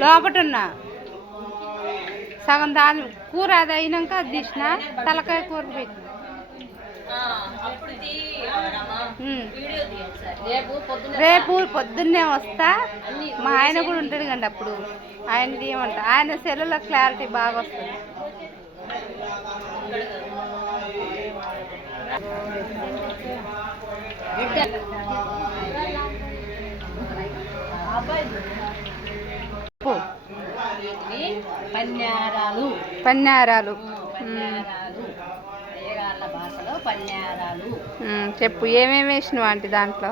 లోపటున్నా సగం దాని కూర అది అయినాక అది తీసిన తలకాయ కూర పెట్టిన. రేపు పొద్దున్నే వస్తా. మా ఆయన కూడా ఉంటాడు కండి అప్పుడు. ఆయన ఏమంటా ఆయన సెల్లులో క్లారిటీ బాగా వస్తుంది. పన్యారాలు పన్యారాలు భాషలో పన్యారాలు. చెప్పు ఏమేమి వేసినావు అంటే దాంట్లో?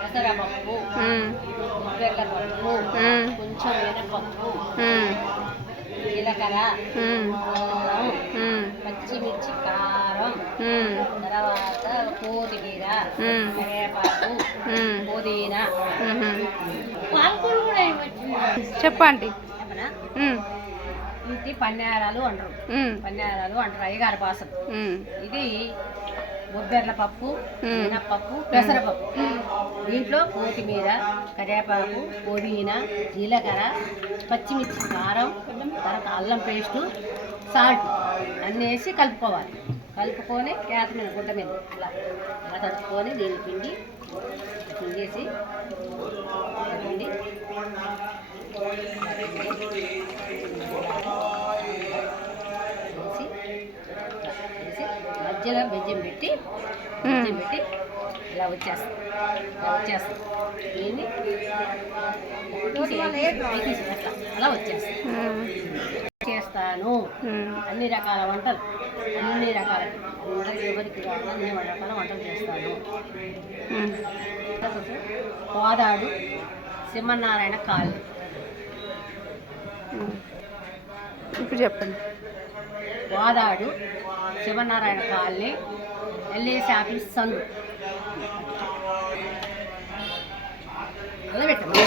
పెసరపప్పు, బెల్లపప్పు, కొంచెం మినపప్పు, జీలకర్ర, పచ్చిమిర్చి, కారం, తర్వాత కొత్తిమీర, కరివేపాకు, పుదీనా. చెప్పండి. ఇది పన్యారాలు అంటారు. పన్యారాలు అంటారు అయ్యగారి భాషలు. ఇది బొబ్బెర్ల పప్పు, మినప్పప్పు, పెసరపప్పు. దీంట్లో కొత్తిమీర, కరివేపాకు, పుదీనా, జీలకర్ర, పచ్చిమిర్చి, కారం, తర్వాత అల్లం పేస్టు, సాల్ట్ అన్నీ వేసి కలుపుకోవాలి. కలుపుకొని క్యాత్ మీద గుడ్డ మీద ఇలా ఇలా కలుపుకొని దీన్ని పిండి పిండేసి పిండి మధ్యలో బెజ్జం పెట్టి ఇలా వచ్చేస్తాం. దీన్ని అలా వచ్చేస్తాం. చేస్తాను అన్ని రకాల వంటలు, అన్ని రకాల అందరికి ఎవరికి కావాలో అన్ని రకాల వంటలు చేస్తాను. కోదాడు సింహనారాయణ కాళ్ళు. ఇప్పుడు చెప్పండి. వాదాడు శివనారాయణ కాలనీ, ఎల్ఏసి ఆఫీస్ సందు. అలా పెట్టండి.